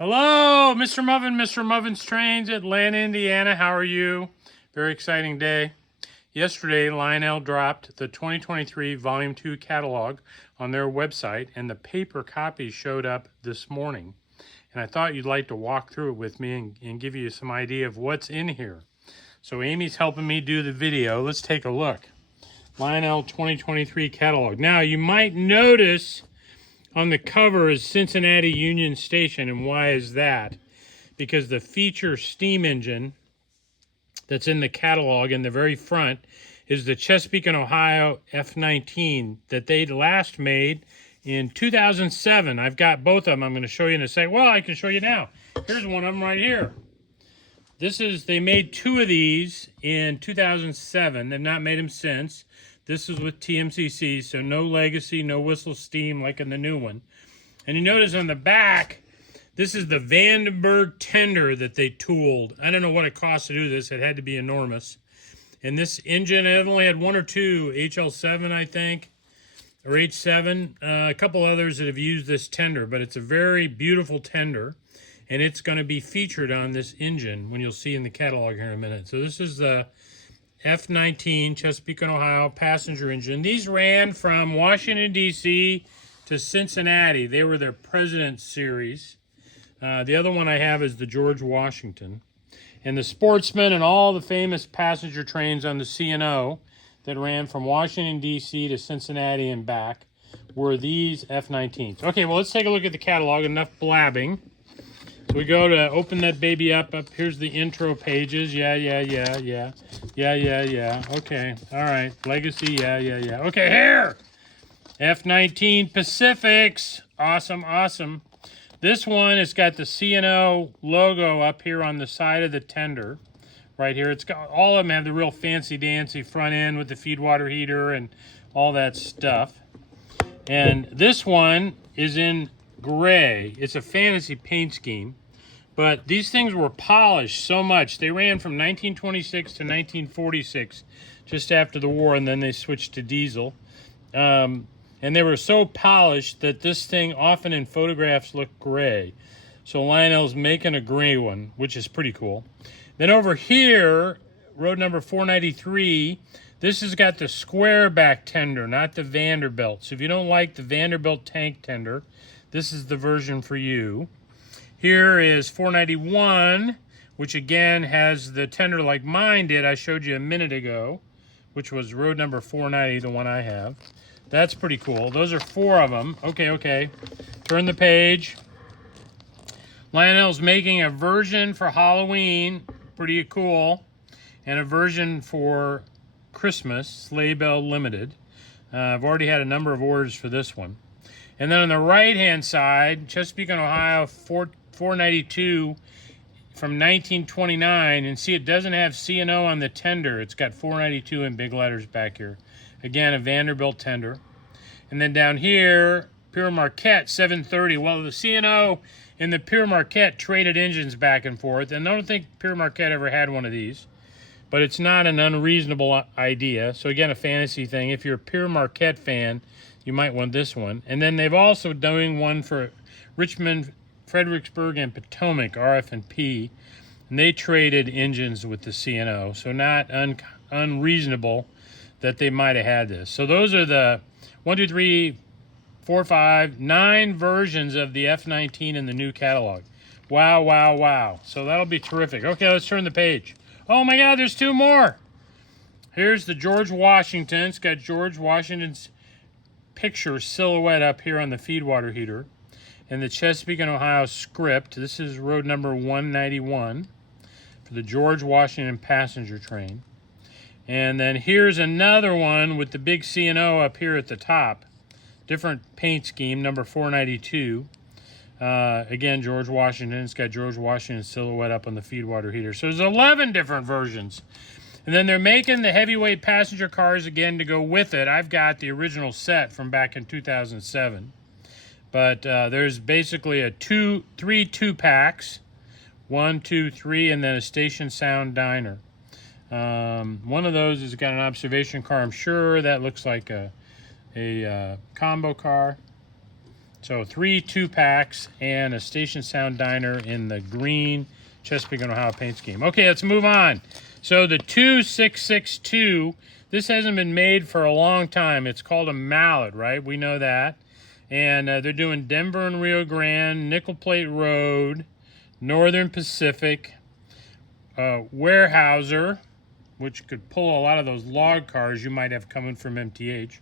Hello, Mr. Muffin, Mr. Muffin's Trains, Atlanta, Indiana. How are you? Very exciting day. Yesterday, Lionel dropped the 2023 Volume 2 catalog on their website, and the paper copy showed up this morning. And I thought you'd like to walk through it with me and give you some idea of what's in here. So Amy's helping me do the video. Let's take a look. Lionel 2023 catalog. Now, you might notice on the cover is Cincinnati Union Station, and why is that? Because the feature steam engine that's in the catalog in the very front is the Chesapeake and Ohio F-19 that they last made in 2007. I've got both of them. I'm going to show you in a second. Well, I can show you now. Here's one of them right here. They made two of these in 2007. They've not made them since. This is with TMCC, so no legacy, no whistle steam like in the new one. And you notice on the back, this is the Vandenberg tender that they tooled. I don't know what it cost to do this. It had to be enormous. And this engine, it only had one or two, HL7, I think, or H7. A couple others that have used this tender, but it's a very beautiful tender. And it's going to be featured on this engine when you'll see in the catalog here in a minute. So this is the F-19 Chesapeake and Ohio passenger engine. These ran from Washington, D.C. to Cincinnati. They were their President's Series. The other one I have is the George Washington. And the Sportsman and all the famous passenger trains on the C&O that ran from Washington, D.C. to Cincinnati and back were these F-19s. Okay, well, let's take a look at the catalog. Enough blabbing. So we go to open that baby up. Here's the intro pages. Yeah. Okay, all right. Legacy, yeah. Okay, here. F-19 Pacifics. Awesome. This one, it's got the C&O logo up here on the side of the tender. Right here. It's got all of them have the real fancy-dancy front end with the feed water heater and all that stuff. And this one is in gray. It's a fantasy paint scheme. But these things were polished so much. They ran from 1926 to 1946, just after the war, and then they switched to diesel. And they were so polished that this thing often in photographs looked gray. So Lionel's making a gray one, which is pretty cool. Then over here, road number 493, this has got the square back tender, not the Vanderbilt. So if you don't like the Vanderbilt tank tender, this is the version for you. Here is 491, which again has the tender like mine did. I showed you a minute ago, which was road number 490, the one I have. That's pretty cool. Those are four of them. Okay. Turn the page. Lionel's making a version for Halloween, pretty cool, and a version for Christmas, Sleigh Bell Limited. I've already had a number of orders for this one. And then on the right-hand side, Chesapeake and Ohio 492 from 1929, and see it doesn't have C&O on the tender. It's got 492 in big letters back here. Again, a Vanderbilt tender. And then down here, Pure Marquette 730. Well, the C&O and the Pure Marquette traded engines back and forth, and I don't think Pure Marquette ever had one of these, but it's not an unreasonable idea. So again, a fantasy thing. If you're a Pure Marquette fan, you might want this one. And then they've also doing one for Richmond, Fredericksburg, and Potomac, RF&P, and they traded engines with the C&O, so not unreasonable that they might have had this. So those are the 9 versions of the F-19 in the new catalog. Wow. So that'll be terrific. Okay, let's turn the page. Oh my God, there's two more. Here's the George Washington. It's got George Washington's picture silhouette up here on the feed water heater. And the Chesapeake and Ohio script. This is road number 191 for the George Washington passenger train. And then here's another one with the big C&O up here at the top. Different paint scheme, number 492. Again, George Washington. It's got George Washington silhouette up on the feed water heater. So there's 11 different versions. And then they're making the heavyweight passenger cars again to go with it. I've got the original set from back in 2007. But there's basically three two-packs, 1, 2, 3, and then a station sound diner. One of those has got an observation car. I'm sure that looks like a combo car. So 3 2-packs and a Station Sound Diner in the green Chesapeake and Ohio paint scheme. Okay, let's move on. So the 2662, this hasn't been made for a long time. It's called a Mallet, right? We know that. And they're doing Denver and Rio Grande, Nickel Plate Road, Northern Pacific, Weyerhaeuser, which could pull a lot of those log cars you might have coming from MTH.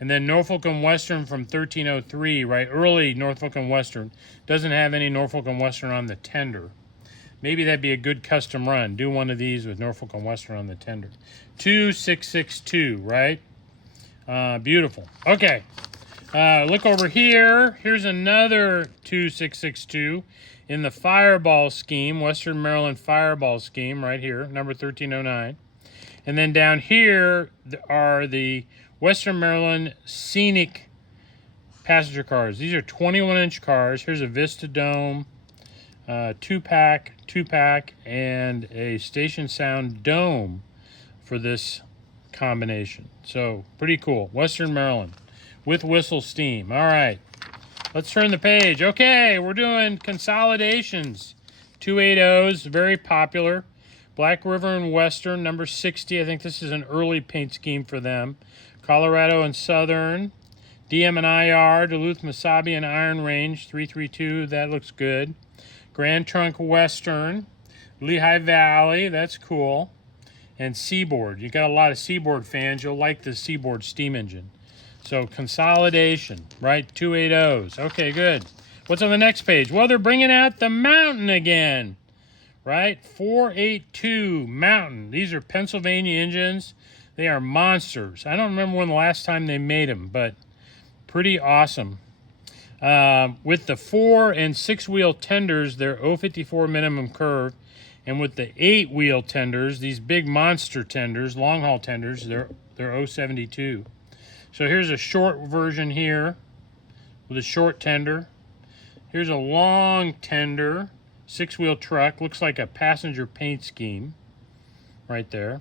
And then Norfolk and Western from 1303, right? Early Norfolk and Western. Doesn't have any Norfolk and Western on the tender. Maybe that'd be a good custom run. Do one of these with Norfolk and Western on the tender. 2662, right? Beautiful. Okay. Look over here. Here's another 2662 in the Fireball scheme, Western Maryland Fireball scheme, right here, number 1309. And then down here are the Western Maryland Scenic passenger cars. These are 21-inch cars. Here's a Vista Dome, 2-pack, and a Station Sound Dome for this combination. So, pretty cool. Western Maryland with whistle steam. All right. Let's turn the page. Okay, we're doing consolidations. 280s, very popular. Black River and Western, number 60. I think this is an early paint scheme for them. Colorado and Southern. DM and IR, Duluth, Mesabi, and Iron Range, 332. That looks good. Grand Trunk Western. Lehigh Valley, that's cool. And Seaboard. You got a lot of Seaboard fans. You'll like the Seaboard steam engine. So consolidation, right? 280s. Okay, good. What's on the next page? Well, they're bringing out the Mountain again, right? 482 Mountain. These are Pennsylvania engines. They are monsters. I don't remember when the last time they made them, but pretty awesome. With the 4- and 6-wheel tenders, they're 054 minimum curve. And with the 8-wheel tenders, these big monster tenders, long haul tenders, they're 072. So here's a short version here with a short tender. Here's a long tender, 6-wheel truck. Looks like a passenger paint scheme right there.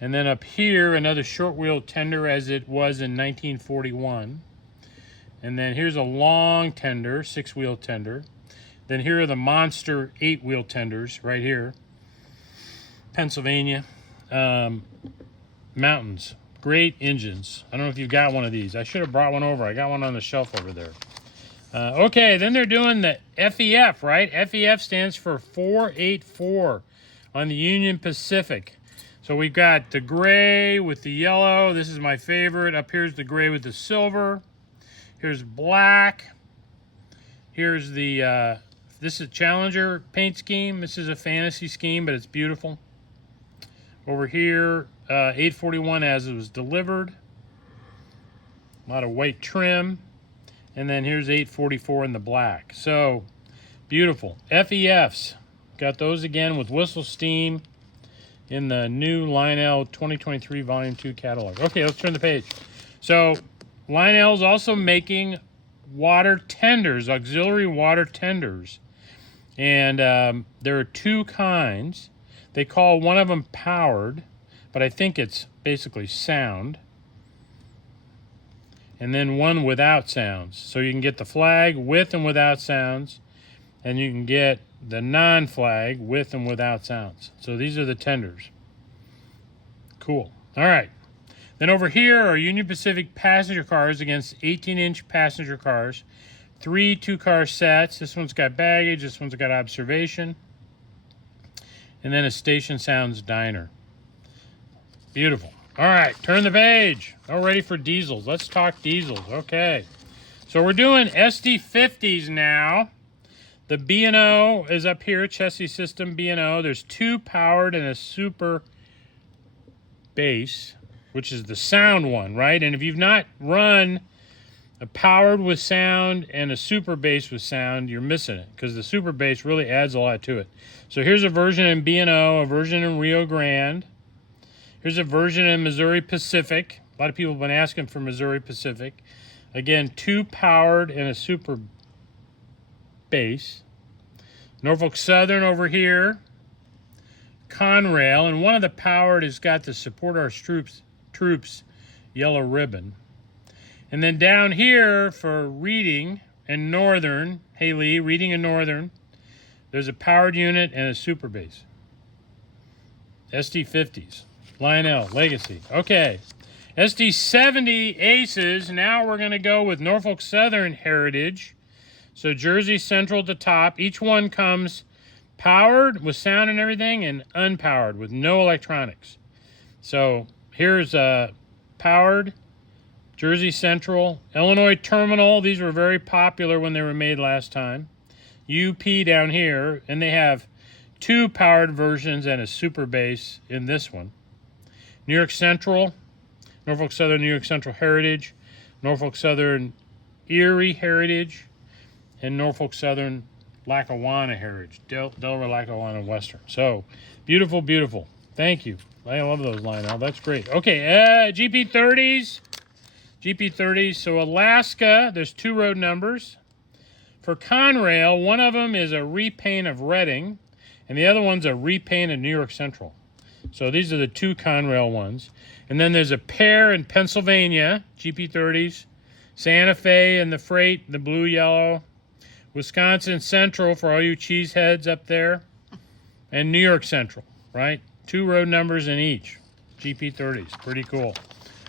And then up here, another short wheel tender as it was in 1941. And then here's a long tender, 6-wheel tender. Then here are the monster 8-wheel tenders right here. Pennsylvania. Mountains. Great engines. I don't know if you've got one of these. I should have brought one over. I got one on the shelf over there. Okay, then they're doing the FEF, right? FEF stands for 484 on the Union Pacific. So we've got the gray with the yellow. This is my favorite. Up here's the gray with the silver. Here's black. Here's the, this is Challenger paint scheme. This is a fantasy scheme, but it's beautiful. Over here, 841 as it was delivered. A lot of white trim. And then here's 844 in the black. So, beautiful. FEFs. Got those again with whistle steam in the new Lionel 2023 Volume 2 catalog. Okay, let's turn the page. So, Lionel's also making water tenders, auxiliary water tenders. And there are two kinds. They call one of them powered, but I think it's basically sound. And then one without sounds. So you can get the flag with and without sounds, and you can get the non-flag with and without sounds. So these are the tenders. Cool. All right. Then over here are Union Pacific passenger cars against 18-inch passenger cars. 3 two-car sets. This one's got baggage. This one's got observation. And then a Station Sounds Diner. Beautiful. All right, turn the page. All ready for diesels. Let's talk diesels. Okay. So we're doing SD50s now. The B&O is up here, chassis system B&O. There's 2 powered and a super bass, which is the sound one, right? And if you've not run a powered with sound and a super bass with sound, you're missing it, because the super bass really adds a lot to it. So here's a version in B&O, a version in Rio Grande. Here's a version in Missouri Pacific. A lot of people have been asking for Missouri Pacific. Again, 2 powered and a super bass. Norfolk Southern over here. Conrail, and one of the powered has got the Support Our Troops yellow ribbon. And then down here for reading, and Northern. Hey Lee, Reading and Northern. There's a powered unit and a super bass. SD50s. Lionel, Legacy. Okay. SD70 Aces. Now we're going to go with Norfolk Southern Heritage. So Jersey Central at the top. Each one comes powered with sound and everything and unpowered with no electronics. So here's powered Jersey Central. Illinois Terminal. These were very popular when they were made last time. UP down here. And they have 2 powered versions and a super bass in this one. New York Central. Norfolk Southern New York Central Heritage. Norfolk Southern Erie Heritage. And Norfolk Southern Lackawanna Heritage, Delaware, Lackawanna Western. So, beautiful, beautiful. Thank you. I love those Lionel. That's great. Okay, GP30s. GP30s. So, Alaska, there's 2 road numbers. For Conrail, one of them is a repaint of Reading, and the other one's a repaint of New York Central. So, these are the 2 Conrail ones. And then there's a pair in Pennsylvania, GP30s. Santa Fe and the freight, the blue, yellow. Wisconsin Central for all you cheeseheads up there. And New York Central, right? 2 road numbers in each. GP30s. Pretty cool.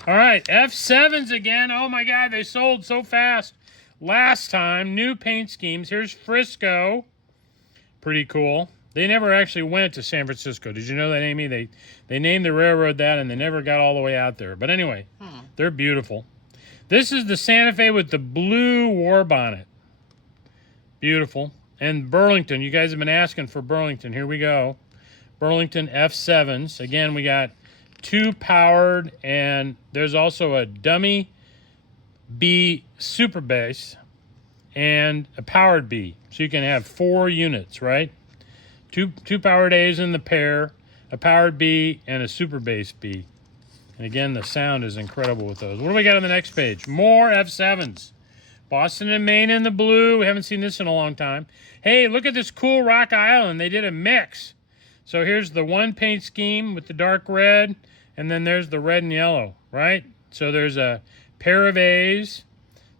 All right, F7s again. Oh, my God, they sold so fast last time. New paint schemes. Here's Frisco. Pretty cool. They never actually went to San Francisco. Did you know that, Amy? They named the railroad that, and they never got all the way out there. But anyway, they're beautiful. This is the Santa Fe with the blue war bonnet. Beautiful. And Burlington. You guys have been asking for Burlington. Here we go. Burlington F7s. Again, we got 2 powered, and there's also a dummy B super bass and a powered B. So you can have 4 units, right? Two powered A's in the pair, a powered B, and a super bass B. And again, the sound is incredible with those. What do we got on the next page? More F7s. Boston and Maine in the blue. We haven't seen this in a long time. Hey, look at this cool Rock Island. They did a mix. So here's the one paint scheme with the dark red, and then there's the red and yellow, right? So there's a pair of A's.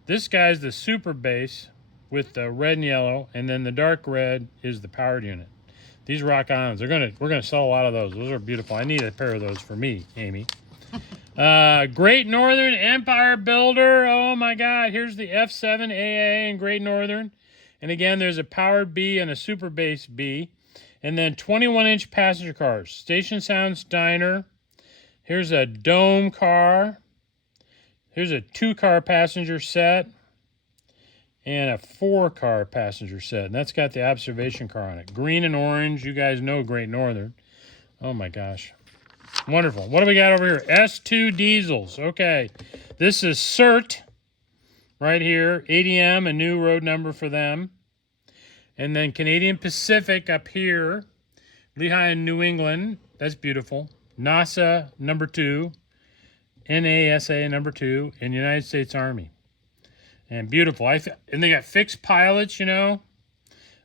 This guy's the super bass with the red and yellow, and then the dark red is the powered unit. These Rock Islands, we're gonna sell a lot of those. Those are beautiful. I need a pair of those for me, Amy. Great Northern Empire Builder. Oh my God, here's the F7 AA in Great Northern. And again, there's a powered B and a super bass B. And then 21-inch passenger cars. Station Sounds Diner. Here's a dome car. Here's a 2-car passenger set. And a 4-car passenger set. And that's got the observation car on it. Green and orange. You guys know Great Northern. Oh my gosh. Wonderful. What do we got over here? S2 diesels. Okay. This is CERT right here. ADM, a new road number for them. And then Canadian Pacific up here. Lehigh and New England. That's beautiful. NASA number 2. NASA number 2. And United States Army. And beautiful. And they got fixed pilots, you know.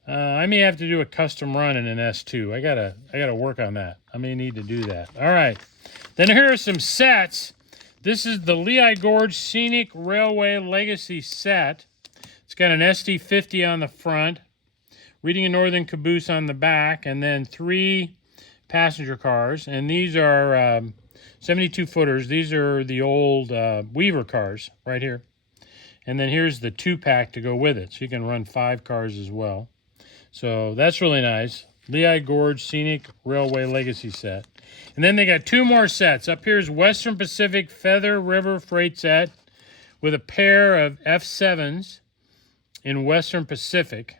I may have to do a custom run in an S2. I gotta work on that. I may need to do that. All right. Then here are some sets. This is the Lehigh Gorge Scenic Railway Legacy set. It's got an SD50 on the front, Reading and Northern caboose on the back, and then 3 passenger cars. And these are 72-footers. These are the old Weaver cars right here. And then here's the 2-pack to go with it. So you can run 5 cars as well. So that's really nice. Lehigh Gorge Scenic Railway Legacy set. And then they got 2 more sets. Up here's Western Pacific Feather River Freight set with a pair of F7s in Western Pacific.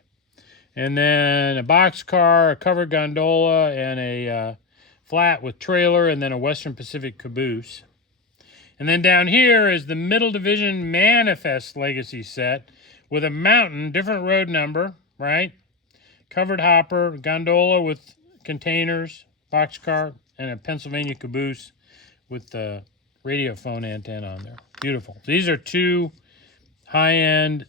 And then a boxcar, a covered gondola, and a flat with trailer, and then a Western Pacific caboose. And then down here is the Middle Division Manifest Legacy set with a mountain, different road number, right? Covered hopper, gondola with containers, boxcar, and a Pennsylvania caboose with the radio phone antenna on there. Beautiful. These are 2 high-end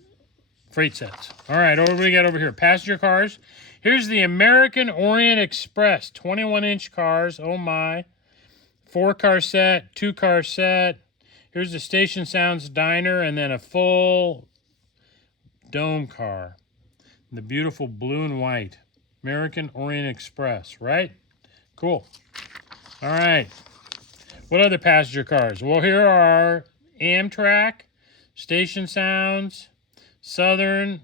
freight sets. All right, what do we got over here? Passenger cars. Here's the American Orient Express, 21-inch cars. Oh, my. 4-car set, 2-car set. Here's the Station Sounds Diner, and then a full dome car. The beautiful blue and white. American Orient Express, right? Cool. All right. What other passenger cars? Well, here are Amtrak, Station Sounds, Southern,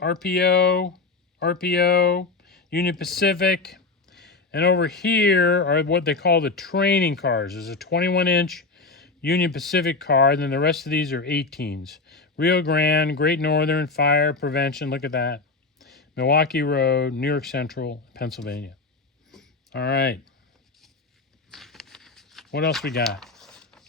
RPO, Union Pacific. And over here are what they call the training cars. There's a 21-inch Union Pacific car, and then the rest of these are 18s. Rio Grande, Great Northern, Fire Prevention, look at that. Milwaukee Road, New York Central, Pennsylvania. All right. What else we got?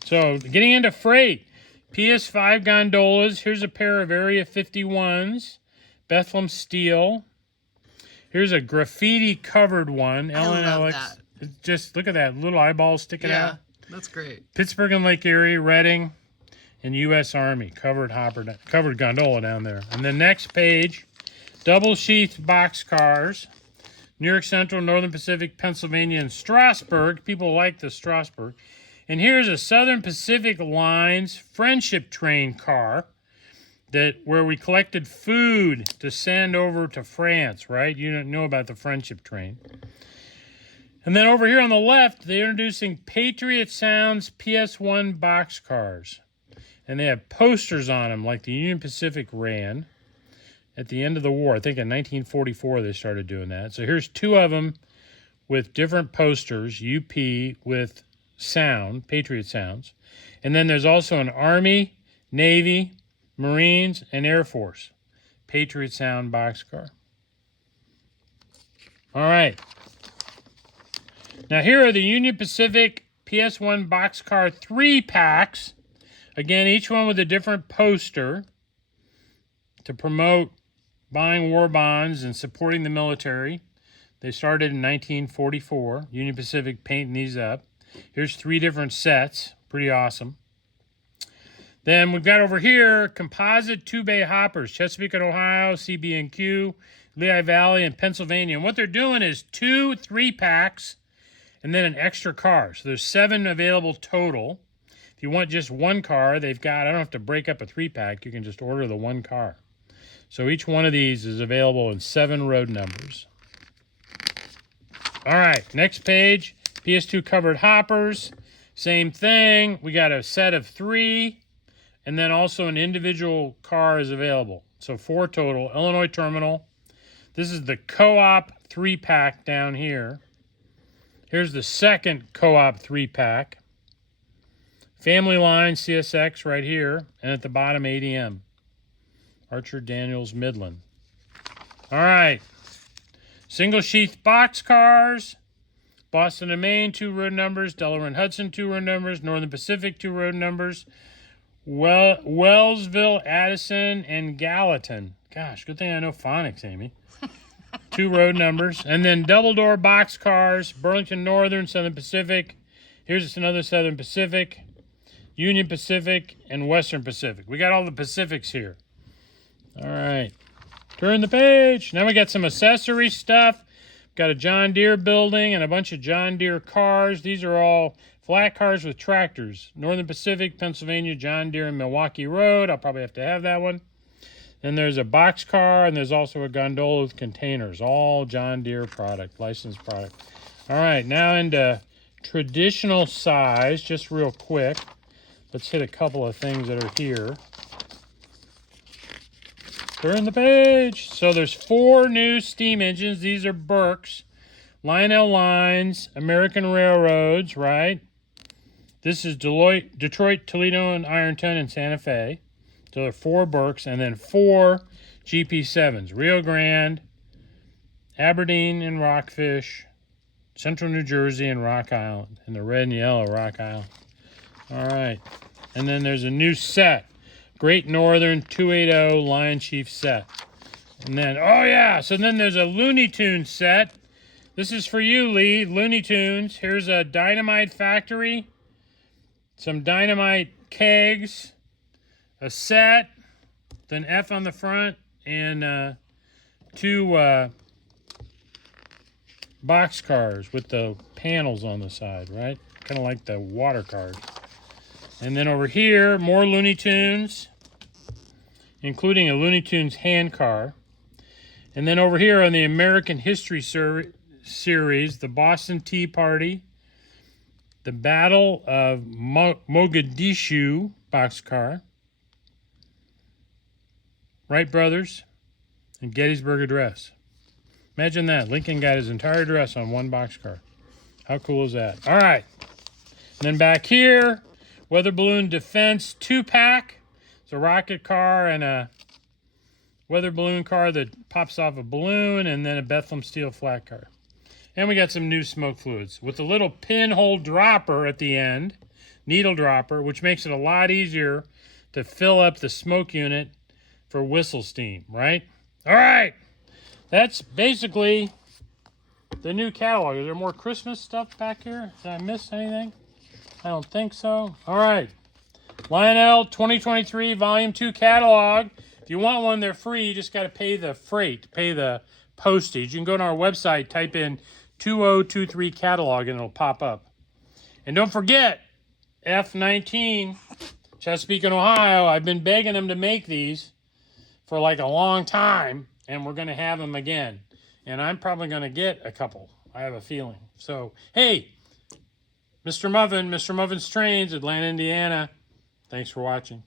So, getting into freight. PS5 gondolas. Here's a pair of Area 51s. Bethlehem Steel. Here's a graffiti-covered one. I love that. Just look at that little eyeball sticking out. Yeah, that's great. Pittsburgh and Lake Erie, Reading, and U.S. Army. Covered gondola down there. And the next page, double-sheath boxcars. New York Central, Northern Pacific, Pennsylvania, and Strasburg. People like the Strasburg. And here's a Southern Pacific Lines friendship train car where we collected food to send over to France, right? You don't know about the friendship train. And then over here on the left, they're introducing Patriot Sounds PS1 boxcars. And they have posters on them like the Union Pacific ran at the end of the war. I think in 1944 they started doing that. So here's two of them with different posters, UP with sound, Patriot Sounds. And then there's also an Army, Navy, Marines, and Air Force Patriot Sound boxcar. All right. Now here are the Union Pacific PS1 boxcar 3-packs. Again, each one with a different poster to promote buying war bonds and supporting the military. They started in 1944. Union Pacific painting these up. Here's 3 different sets. Pretty awesome. Then we've got over here composite 2-bay hoppers. Chesapeake and Ohio, CB&Q, Lehigh Valley, and Pennsylvania. And what they're doing is 2 3-packs and then an extra car. So there's 7 available total. If you want just one car, they've got, I don't have to break up a 3-pack. You can just order the one car. So each one of these is available in 7 road numbers. All right, next page, PS2 covered hoppers. Same thing. We got a set of 3, and then also an individual car is available. So 4 total. Illinois Terminal. This is the co-op 3-pack down here. Here's the second co-op 3-pack. Family Line CSX right here, and at the bottom ADM. Archer Daniels Midland. All right. Single sheath boxcars. Boston and Maine, 2 road numbers. Delaware and Hudson, 2 road numbers. Northern Pacific, 2 road numbers. Wellsville, Addison, and Gallatin. Gosh, good thing I know phonics, Amy. 2 road numbers. And then double door boxcars. Burlington Northern, Southern Pacific. Here's another Southern Pacific. Union Pacific, and Western Pacific. We got all the Pacifics here. All right. Turn the page. Now we got some accessory stuff. Got a John Deere building and a bunch of John Deere cars. These are all flat cars with tractors. Northern Pacific, Pennsylvania, John Deere, and Milwaukee Road. I'll probably have to have that one. Then there's a box car, and there's also a gondola with containers. All John Deere product, licensed product. All right, now into traditional size, just real quick. Let's hit a couple of things that are here. Turn the page. So there's 4 new steam engines. These are Burke's. Lionel Lines, American Railroads, right? This is Detroit, Toledo, and Ironton, and Santa Fe. So there are 4 Burke's, and then 4 GP7s. Rio Grande, Aberdeen, and Rockfish, Central New Jersey, and Rock Island, and the red and yellow Rock Island. All right. And then there's a new set. Great Northern 280 Lion Chief set. And then, oh yeah, so then there's a Looney Tunes set. This is for you, Lee. Looney Tunes. Here's a Dynamite Factory. Some Dynamite kegs. A set. Then F on the front. And 2 box cars with the panels on the side, right? Kind of like the water cars. And then over here, more Looney Tunes. including a Looney Tunes hand car. And then over here on the American History series, the Boston Tea Party, the Battle of Mogadishu boxcar, Wright Brothers, and Gettysburg Address. Imagine that. Lincoln got his entire address on one boxcar. How cool is that? All right. And then back here, Weather Balloon Defense 2-pack. It's a rocket car and a weather balloon car that pops off a balloon, and then a Bethlehem steel flat car. And we got some new smoke fluids with a little pinhole dropper at the end, needle dropper, which makes it a lot easier to fill up the smoke unit for whistle steam, right? All right. That's basically the new catalog. Is there more Christmas stuff back here? Did I miss anything? I don't think so. All right. Lionel 2023 Volume 2 catalog. If you want one, they're free. You just got to pay the freight, pay the postage. You can go to our website, type in 2023 catalog, and it'll pop up. And don't forget, F19, Chesapeake and Ohio. I've been begging them to make these for like a long time, and we're going to have them again. And I'm probably going to get a couple. I have a feeling. So, hey, Mr. Muffin's Trains, Atlanta, Indiana. Thanks for watching.